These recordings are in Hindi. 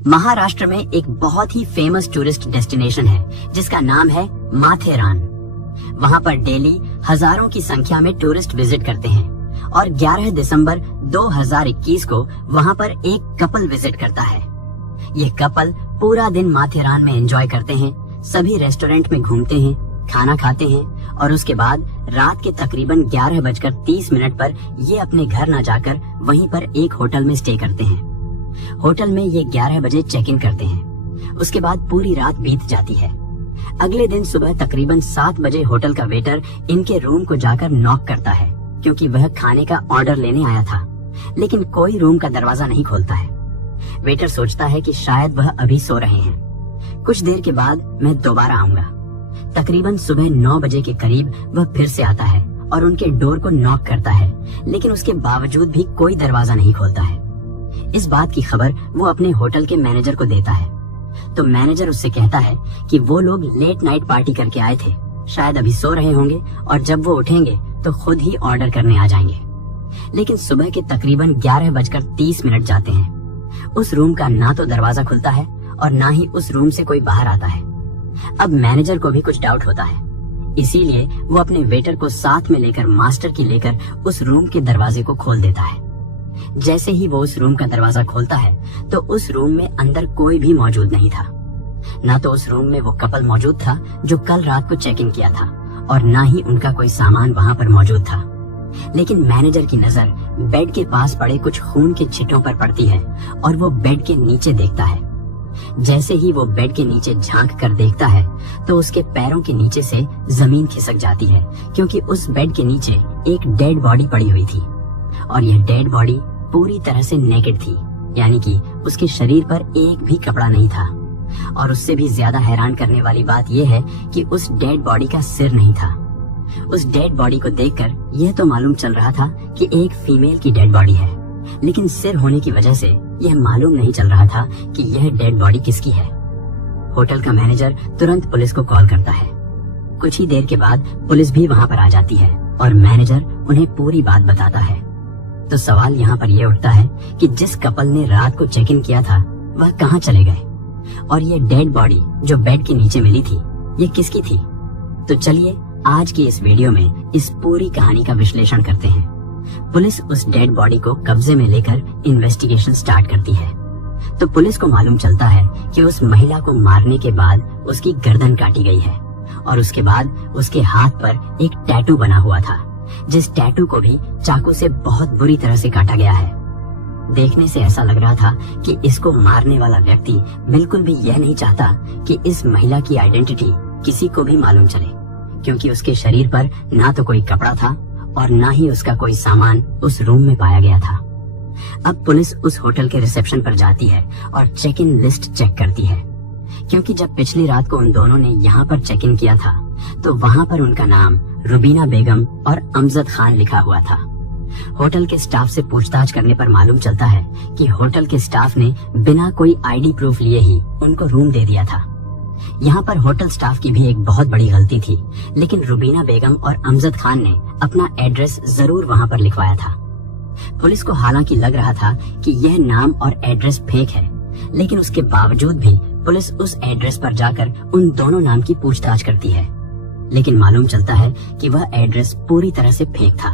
महाराष्ट्र में एक बहुत ही फेमस टूरिस्ट डेस्टिनेशन है जिसका नाम है माथेरान। वहाँ पर डेली हजारों की संख्या में टूरिस्ट विजिट करते हैं और 11 दिसंबर 2021 को वहाँ पर एक कपल विजिट करता है। ये कपल पूरा दिन माथेरान में एंजॉय करते हैं, सभी रेस्टोरेंट में घूमते हैं, खाना खाते हैं और उसके बाद रात के तकरीबन 11:30 पर ये अपने घर न जाकर वहीं पर एक होटल में स्टे करते हैं। होटल में ये 11 बजे चेक इन करते हैं। उसके बाद पूरी रात बीत जाती है। अगले दिन सुबह तकरीबन 7 बजे होटल का वेटर इनके रूम को जाकर नॉक करता है क्योंकि वह खाने का ऑर्डर लेने आया था, लेकिन कोई रूम का दरवाजा नहीं खोलता है। वेटर सोचता है कि शायद वह अभी सो रहे हैं। कुछ देर के बाद मैं दोबारा आऊंगा। तकरीबन सुबह 9 बजे के करीब वह फिर से आता है और उनके डोर को नॉक करता है, लेकिन उसके बावजूद भी कोई दरवाजा नहीं खोलता है। इस बात की खबर वो अपने होटल के मैनेजर को देता है, तो मैनेजर उससे कहता है कि वो लोग लेट नाइट पार्टी करके आए थे, शायद अभी सो रहे होंगे और जब वो उठेंगे तो खुद ही ऑर्डर करने आ जाएंगे। लेकिन सुबह के तकरीबन 11:30 जाते हैं। उस रूम का ना तो दरवाजा खुलता है और ना ही उस रूम से कोई बाहर आता है। अब मैनेजर को भी कुछ डाउट होता है, इसीलिए वो अपने वेटर को साथ में लेकर मास्टर की लेकर उस रूम के दरवाजे को खोल देता है। जैसे ही वो उस रूम का दरवाजा खोलता है तो उस रूम में अंदर कोई भी मौजूद नहीं था। ना तो उस रूम में वो कपल मौजूद था जो कल रात को चेक इन किया था और ना ही उनका कोई सामान वहाँ पर मौजूद था। लेकिन मैनेजर की नजर बेड के पास पड़े कुछ खून के छिटों पर पड़ती है और वो बेड के नीचे देखता है। जैसे ही वो बेड के नीचे झांक कर देखता है तो उसके पैरों के नीचे से जमीन खिसक जाती है क्योंकि उस बेड के नीचे एक डेड बॉडी पड़ी हुई थी और यह डेड बॉडी पूरी तरह से नेकेड थी, यानी कि उसके शरीर पर एक भी कपड़ा नहीं था। और उससे भी ज्यादा हैरान करने वाली बात यह है कि उस डेड बॉडी का सिर नहीं था। उस डेड बॉडी को देखकर यह तो मालूम चल रहा था कि एक फीमेल की डेड बॉडी है, लेकिन सिर होने की वजह से यह मालूम नहीं चल रहा था कि यह डेड बॉडी किसकी है। होटल का मैनेजर तुरंत पुलिस को कॉल करता है। कुछ ही देर के बाद पुलिस भी वहाँ पर आ जाती है और मैनेजर उन्हें पूरी बात बताता है। तो सवाल यहाँ पर यह उठता है कि जिस कपल ने रात को चेक इन किया था वह कहाँ चले गए और ये डेड बॉडी जो बेड के नीचे मिली थी ये किसकी थी। तो चलिए आज की इस वीडियो में इस पूरी कहानी का विश्लेषण करते हैं। पुलिस उस डेड बॉडी को कब्जे में लेकर इन्वेस्टिगेशन स्टार्ट करती है। तो पुलिस को मालूम चलता है कि उस महिला को मारने के बाद उसकी गर्दन काटी गई है और उसके बाद उसके हाथ पर एक टैटू बना हुआ था, जिस टैटू को भी चाकू से बहुत बुरी तरह से काटा गया है। देखने से ऐसा लग रहा था कि इसको मारने वाला व्यक्ति बिल्कुल भी यह नहीं चाहता कि इस महिला की आइडेंटिटी किसी को भी मालूम चले, क्योंकि उसके शरीर पर ना तो कोई कपड़ा था और ना ही उसका कोई सामान उस रूम में पाया गया था। अब पुलिस उस होटल के रिसेप्शन पर जाती है और चेक इन लिस्ट चेक करती है, क्योंकि जब पिछली रात को उन दोनों ने यहाँ पर चेक इन किया था तो वहाँ पर उनका नाम रुबीना बेगम और अमजद खान लिखा हुआ था। होटल के स्टाफ से पूछताछ करने पर मालूम चलता है कि होटल के स्टाफ ने बिना कोई आईडी प्रूफ लिए ही उनको रूम दे दिया था। यहाँ पर होटल स्टाफ की भी एक बहुत बड़ी गलती थी, लेकिन रुबीना बेगम और अमजद खान ने अपना एड्रेस जरूर वहाँ पर लिखवाया था। पुलिस को हालांकि लग रहा था कि यह नाम और एड्रेस फेक है, लेकिन उसके बावजूद भी पुलिस उस एड्रेस पर जाकर उन दोनों नाम की पूछताछ करती है, लेकिन मालूम चलता है कि वह एड्रेस पूरी तरह से फेक था।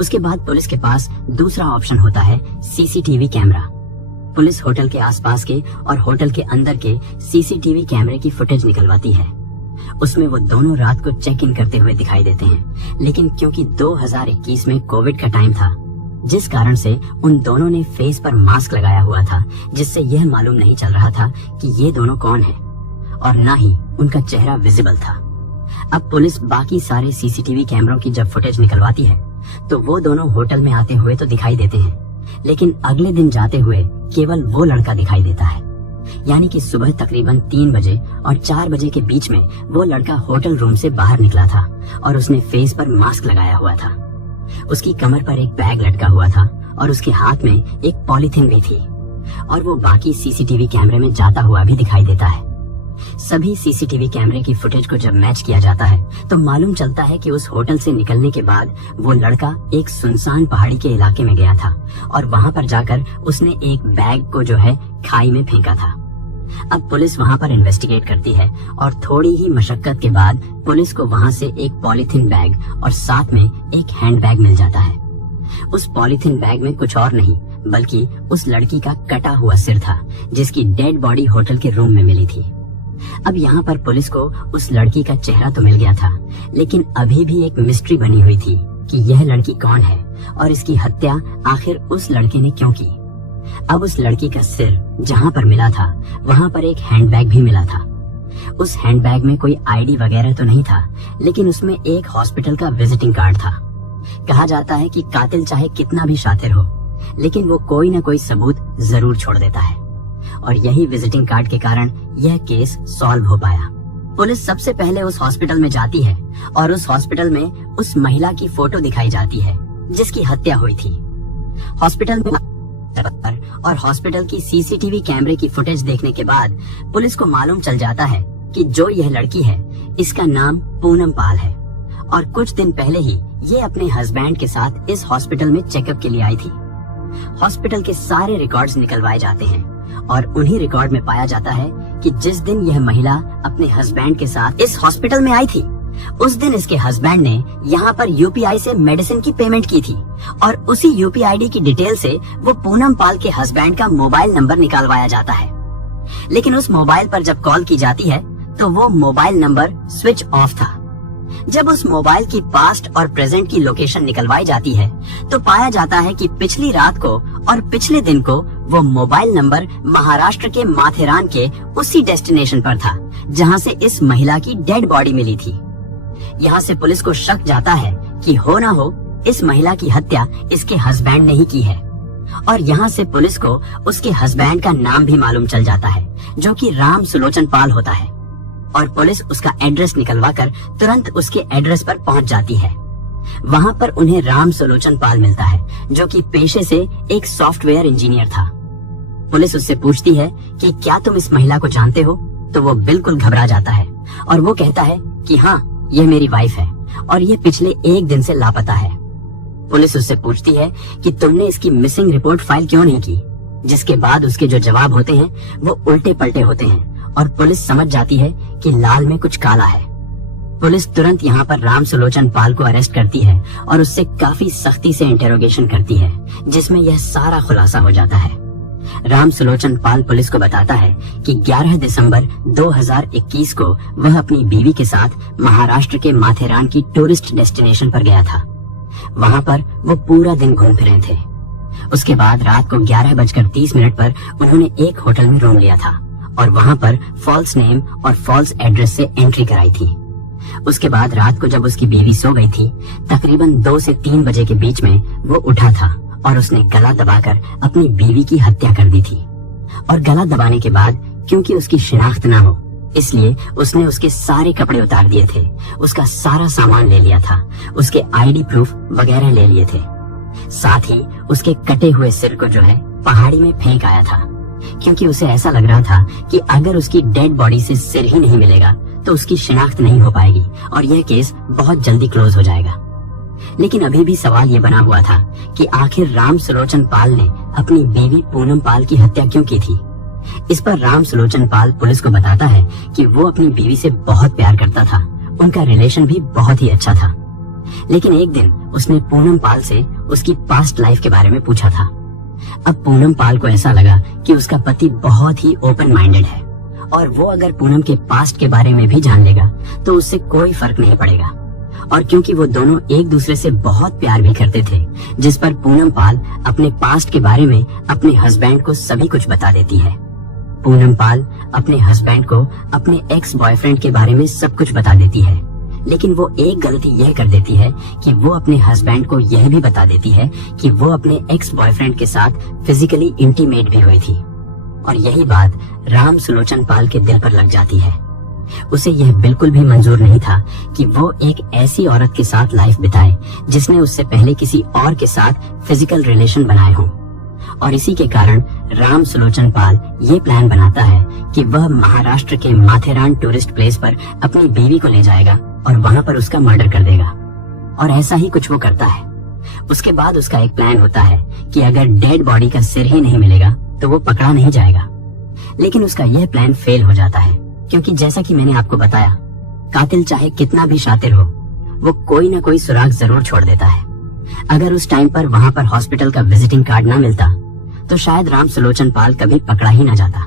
उसके बाद पुलिस के पास दूसरा ऑप्शन होता है सीसीटीवी कैमरा। पुलिस होटल के आसपास के और होटल के अंदर के सीसीटीवी कैमरे की फुटेज निकलवाती है। उसमें वो दोनों रात को चेक इन करते हुए दिखाई देते हैं, लेकिन क्योंकि 2021 में कोविड का टाइम था, जिस कारण से उन दोनों ने फेस पर मास्क लगाया हुआ था, जिससे यह मालूम नहीं चल रहा था कि ये दोनों कौन हैं और ना ही उनका चेहरा विजिबल था। अब पुलिस बाकी सारे सीसीटीवी कैमरों की जब फुटेज निकलवाती है तो वो दोनों होटल में आते हुए तो दिखाई देते हैं, लेकिन अगले दिन जाते हुए केवल वो लड़का दिखाई देता है। यानी कि सुबह तकरीबन 3 बजे और 4 बजे के बीच में वो लड़का होटल रूम से बाहर निकला था और उसने फेस पर मास्क लगाया हुआ था। उसकी कमर पर एक बैग लटका हुआ था और उसके हाथ में एक पॉलीथिन भी थी और वो बाकी सीसीटीवी कैमरे में जाता हुआ भी दिखाई देता है। सभी सीसीटीवी कैमरे की फुटेज को जब मैच किया जाता है तो मालूम चलता है कि उस होटल से निकलने के बाद वो लड़का एक सुनसान पहाड़ी के इलाके में गया था और वहाँ पर जाकर उसने एक बैग को जो है खाई में फेंका था। अब पुलिस वहाँ पर इन्वेस्टिगेट करती है और थोड़ी ही मशक्कत के बाद पुलिस को वहाँ से एक पॉलीथीन बैग और साथ में एक हैंड बैग मिल जाता है। उस पॉलीथीन बैग में कुछ और नहीं बल्कि उस लड़की का कटा हुआ सिर था जिसकी डेड बॉडी होटल के रूम में मिली थी। अब यहाँ पर पुलिस को उस लड़की का चेहरा तो मिल गया था, लेकिन अभी भी एक मिस्ट्री बनी हुई थी कि यह लड़की कौन है और इसकी हत्या आखिर उस लड़के ने क्यों की। अब उस लड़की का सिर जहाँ पर मिला था वहाँ पर एक हैंडबैग भी मिला था। उस हैंडबैग में कोई आईडी वगैरह तो नहीं था, लेकिन उसमें एक हॉस्पिटल का विजिटिंग कार्ड था। कहा जाता है कि कातिल चाहे कितना भी शातिर हो, लेकिन वो कोई न कोई सबूत जरूर छोड़ देता है और यही विजिटिंग कार्ड के कारण यह केस सॉल्व हो पाया। पुलिस सबसे पहले उस हॉस्पिटल में जाती है और उस हॉस्पिटल में उस महिला की फोटो दिखाई जाती है जिसकी हत्या हुई थी। हॉस्पिटल में और हॉस्पिटल की सीसीटीवी कैमरे की फुटेज देखने के बाद पुलिस को मालूम चल जाता है कि जो यह लड़की है इसका नाम पूनम पाल है और कुछ दिन पहले ही ये अपने हस्बैंड के साथ इस हॉस्पिटल में चेकअप के लिए आई थी। हॉस्पिटल के सारे रिकॉर्ड्स निकलवाए जाते हैं और उन्हीं रिकॉर्ड में पाया जाता है कि जिस दिन यह महिला अपने हस्बैंड के साथ इस हॉस्पिटल में आई थी उस दिन इसके हस्बैंड ने यहाँ पर यूपीआई से मेडिसिन की पेमेंट की थी और उसी यूपीआईडी की डिटेल से वो पूनम पाल के हस्बैंड का मोबाइल नंबर निकालवाया जाता है। लेकिन उस मोबाइल पर जब कॉल की जाती है तो वो मोबाइल नंबर स्विच ऑफ था। जब उस मोबाइल की पास्ट और प्रेजेंट की लोकेशन निकलवाई जाती है तो पाया जाता है कि पिछली रात को और पिछले दिन को वो मोबाइल नंबर महाराष्ट्र के माथेरान के उसी डेस्टिनेशन पर था जहां से इस महिला की डेड बॉडी मिली थी। यहाँ से पुलिस को शक जाता है कि हो ना हो इस महिला की हत्या इसके हस्बैंड ने ही की है और यहाँ से पुलिस को उसके हस्बैंड का नाम भी मालूम चल जाता है जो कि राम सुलोचन पाल होता है और पुलिस उसका एड्रेस निकलवाकर तुरंत उसके एड्रेस पर पहुंच जाती है। वहाँ पर उन्हें राम सुलोचन पाल मिलता है जो कि पेशे से एक सॉफ्टवेयर इंजीनियर था। पुलिस उससे पूछती है कि क्या तुम इस महिला को जानते हो, तो वो बिल्कुल घबरा जाता है और वो कहता है कि हाँ, ये मेरी वाइफ है और ये पिछले एक दिन से लापता है। पुलिस उससे पूछती है कि तुमने इसकी मिसिंग रिपोर्ट फाइल क्यों नहीं की, जिसके बाद उसके जो जवाब होते हैं वो उल्टे पलटे होते हैं और पुलिस समझ जाती है कि लाल में कुछ काला है। पुलिस तुरंत यहाँ पर राम सुलोचन पाल को अरेस्ट करती है और उससे काफी सख्ती से इंटेरोगेशन करती है जिसमें यह सारा खुलासा हो जाता है। राम सुलोचन पाल पुलिस को बताता है कि 11 दिसंबर 2021 को वह अपनी बीवी के साथ महाराष्ट्र के माथेरान की टूरिस्ट डेस्टिनेशन पर गया था। वहाँ पर वो पूरा दिन घूम फिर रहे थे। उसके बाद रात को 11:30 पर उन्होंने एक होटल में रूम लिया था और वहाँ पर फॉल्स नेम और फॉल्स एड्रेस से एंट्री कराई थी। उसके बाद रात को जब उसकी बीवी सो गई थी, तकरीबन 2 से 3 बजे के बीच में वो उठा था और उसने गला दबाकर अपनी बीवी की हत्या कर दी थी। और गला दबाने के बाद क्योंकि उसकी शिनाख्त ना हो इसलिए उसने उसके सारे कपड़े उतार दिए थे, उसका सारा सामान ले लिया था, उसके आईडी प्रूफ वगैरह ले लिए थे। साथ ही उसके कटे हुए सिर को जो है पहाड़ी में फेंक आया था क्योंकि उसे ऐसा लग रहा था कि अगर उसकी डेड बॉडी से सिर ही नहीं मिलेगा तो उसकी शिनाख्त नहीं हो पाएगी और यह केस बहुत जल्दी क्लोज हो जाएगा। लेकिन अभी भी सवाल ये बना हुआ था कि आखिर राम सुलोचन पाल ने अपनी बीवी पूनम पाल की हत्या क्यों की थी। इस पर राम सुलोचन पाल पुलिस को बताता है कि वो अपनी बीवी से बहुत प्यार करता था, उनका रिलेशन भी बहुत ही अच्छा था। लेकिन एक दिन उसने पूनम पाल से उसकी पास्ट लाइफ के बारे में पूछा था। अब पूनम पाल को ऐसा लगा कि उसका पति बहुत ही ओपन माइंडेड है और वो अगर पूनम के पास्ट के बारे में भी जान लेगा तो उससे कोई फर्क नहीं पड़ेगा। और क्योंकि वो दोनों एक दूसरे से बहुत प्यार भी करते थे, जिस पर पूनम पाल अपने पास्ट के बारे में अपने हस्बैंड को सभी कुछ बता देती है। पूनम पाल अपने हस्बैंड को अपने एक्स बॉयफ्रेंड के बारे में सब कुछ बता देती है, लेकिन वो एक गलती यह कर देती है कि वो अपने हस्बैंड को यह भी बता देती है कि वो अपने एक्स बॉयफ्रेंड के साथ फिजिकली इंटीमेट भी हुई थी। और यही बात राम सुलोचन पाल के दिल पर लग जाती है। उसे यह बिल्कुल भी मंजूर नहीं था कि वो एक ऐसी औरत के साथ लाइफ बिताए जिसने उससे पहले किसी और के साथ फिजिकल रिलेशन बनाए हों। और इसी के कारण राम सुलोचन पाल ये प्लान बनाता है कि वह महाराष्ट्र के माथेरान टूरिस्ट प्लेस पर अपनी बीवी को ले जाएगा और वहाँ पर उसका मर्डर कर देगा। और ऐसा ही कुछ वो करता है। उसके बाद उसका एक प्लान होता है कि अगर डेड बॉडी का सिर ही नहीं मिलेगा तो वो पकड़ा नहीं जाएगा। लेकिन उसका यह प्लान फेल हो जाता है, क्योंकि जैसा कि मैंने आपको बताया, कातिल चाहे कितना भी शातिर हो, वो कोई ना कोई सुराग जरूर छोड़ देता है। अगर उस टाइम पर वहाँ पर हॉस्पिटल का विजिटिंग कार्ड ना मिलता तो शायद राम सुलोचन पाल कभी पकड़ा ही ना जाता।